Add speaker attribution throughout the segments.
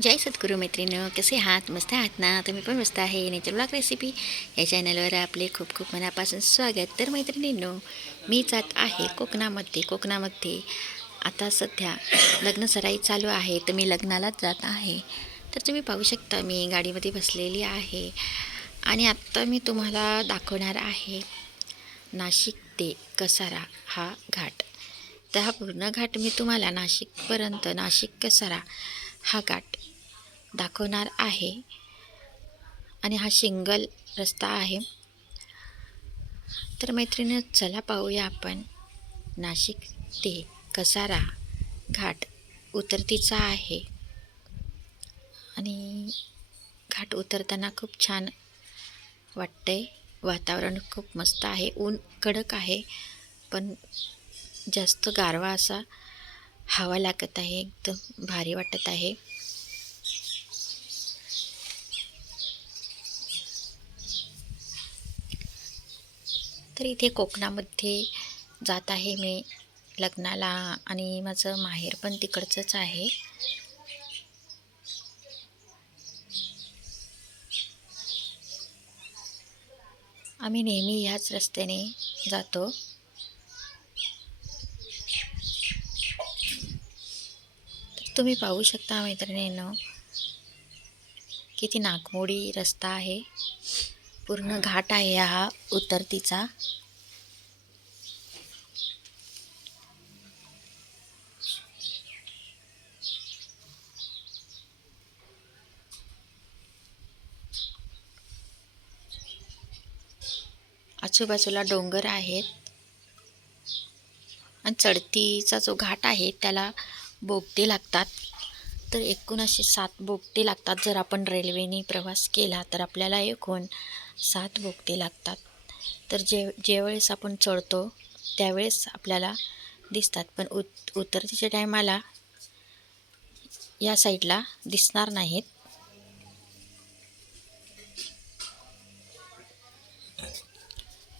Speaker 1: जय सद्गुरू मैत्रिणी कसे आहात? मस्त आहात ना? तुम्ही पण मस्त आहे. नेचर ब्लॉग रेसिपी या चॅनलवर आपले खूप खूप मनापासून स्वागत. तर मैत्रिणींनो मी जात आहे कोकणामध्ये कोकणामध्ये. आता सध्या लग्न सराई चालू आहे तर मी लग्नालाच जात आहे. तर तुम्ही पाहू शकता मी गाडीमध्ये बसलेली आहे. आणि आत्ता मी तुम्हाला दाखवणार आहे नाशिक ते कसारा हा घाट. तर हा पूर्ण घाट मी तुम्हाला नाशिकपर्यंत नाशिक कसारा हा घाट दाखवणार आहे. आणि हा सिंगल रस्ता आहे. तर मैत्रिणी चला पाहूया आपण नाशिक ते कसारा घाट उतरतीचा आहे. आणि घाट उतरताना खूप छान वाटतंय. वातावरण खूप मस्त आहे. ऊन कडक आहे पण जास्त गारवा असा हवा लागत आहे. एकदम भारी वाटत आहे. तर इथे कोकणामध्ये जात आहे मी लग्नाला आणि माझं माहेर पण तिकडचंच आहे. आम्ही नेहमी ह्याच रस्त्याने जातो. तर तुम्ही पाहू शकता मैत्रिणीनं किती नागमोडी रस्ता आहे. पूर्ण घाट आहे हा उतरतीचा. आजूबाजूला डोंगर आहेत. आणि चढतीचा जो घाट आहे त्याला बोगटे लागतात. तर एकूण असे सात बोगटे लागतात. जर आपण रेल्वेने प्रवास केला तर आपल्याला एकूण सात भोगते लागतात. तर जे ज्यावेळेस आपण चढतो त्यावेळेस आपल्याला दिसतात. पण उत उतरतीच्या टायमाला या साईडला दिसणार नाहीत.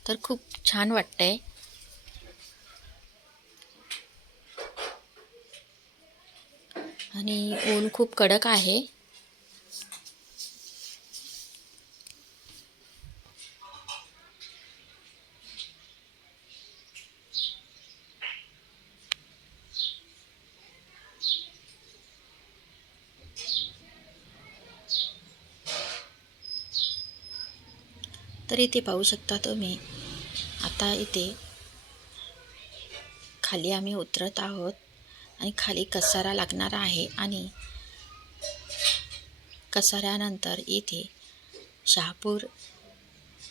Speaker 1: तर खूप छान वाटतंय. आणि ऊन खूप कडक आहे. तर इथे पाहू शकता तुम्ही. आता इथे खाली आम्ही उतरत आहोत आणि खाली कसारा लागणार आहे आणि कसाऱ्यानंतर इथे शहापूर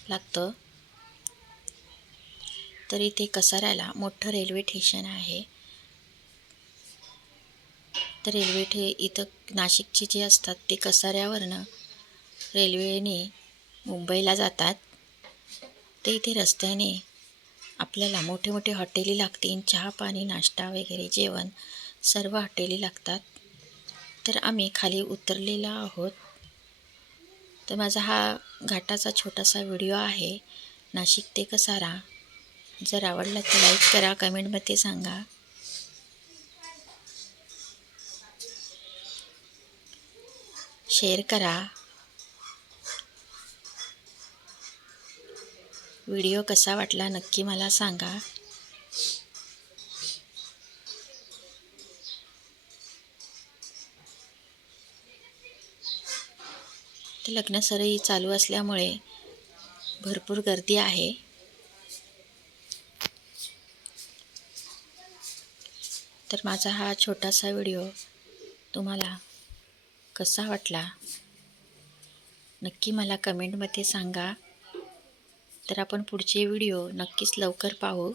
Speaker 1: लागतं. तर इथे कसाऱ्याला मोठं रेल्वे स्टेशन आहे. तर रेल्वे ठे इथं नाशिकचे जे असतात ते कसाऱ्यावरनं रेल्वेने मुंबईला जातात. ते इथे रस्त्याने आपल्याला मोठे मोठे हॉटेली लागतील चहा पाणी नाश्ता वगैरे जेवण सर्व हॉटेली लागतात. तर आम्ही खाली उतरलेला आहोत. तर माझा हा घाटाचा छोटासा व्हिडिओ आहे. नाशिक ते कसारा. जर आवडला तर लाईक करा कमेंटमध्ये सांगा. शेअर करा. व्हिडिओ कसा वाटला नक्की मला सांगा. ते लग्न चालू असल्यामुळे भरपूर गर्दी आहे. तर माझा हा छोटासा व्हिडिओ तुम्हाला कसा वाटला? नक्की मला कमेंटमध्ये सांगा. तर आपण पुढचे व्हिडिओ नक्कीच लवकर पाहू.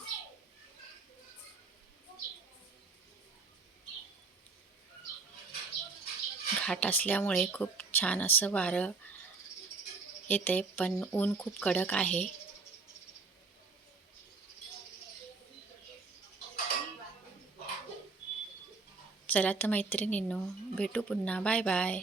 Speaker 1: घाट असल्यामुळे खूप छान असं वारं येते पण ऊन खूप कडक आहे. चला तर मैत्रिणींनो भेटू पुन्हा. Bye bye.